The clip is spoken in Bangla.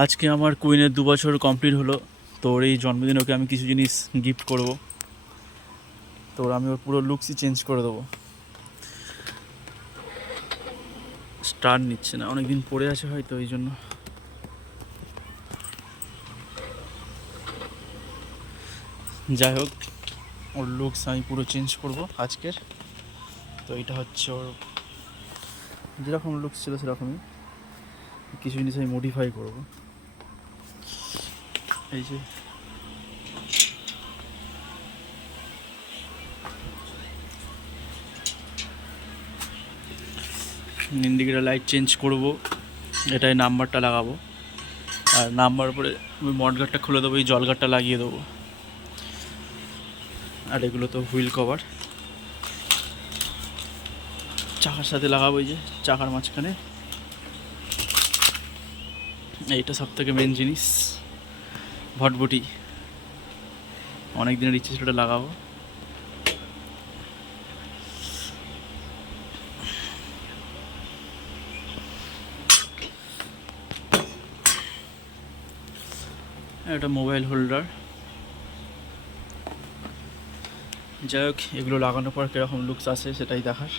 আজকে আমার কুইনের 2 বছর কমপ্লিট হলো। তো ওর এই জন্মদিনে ওকে আমি কিছু জিনিস গিফট করব। তো আমি ওর পুরো লুকসই চেঞ্জ করে দেবো। স্টার্ট নিচ্ছে না, অনেকদিন পরে আছে হয়তো এই জন্য। যাই হোক, ওর লুকস আমি পুরো চেঞ্জ করব আজকের। তো এটা হচ্ছে ওর যেরকম লুকস ছিল সেরকমই, কিছু জিনিস আমি মডিফাই করব। এই যে ইন্ডিকেটার লাইট চেঞ্জ করব, এটাই নাম্বারটা লাগাবো। আর নাম্বার পরে আমি মডগার্ডটা খুলে দেবো, এই জলগার্ডটা লাগিয়ে দেবো। আর এগুলো তো হুইল কভার, চাকার সাথে লাগাবো, এই যে চাকার মাঝখানে। এইটা সব থেকে মেন জিনিস, ভটভটি। অনেক দিনের ইচ্ছে ছিল, লাগাবো। এটা মোবাইল হোল্ডার। যাই হোক, এগুলো লাগানোর পর কীরকম লুকস আসে সেটাই দেখার।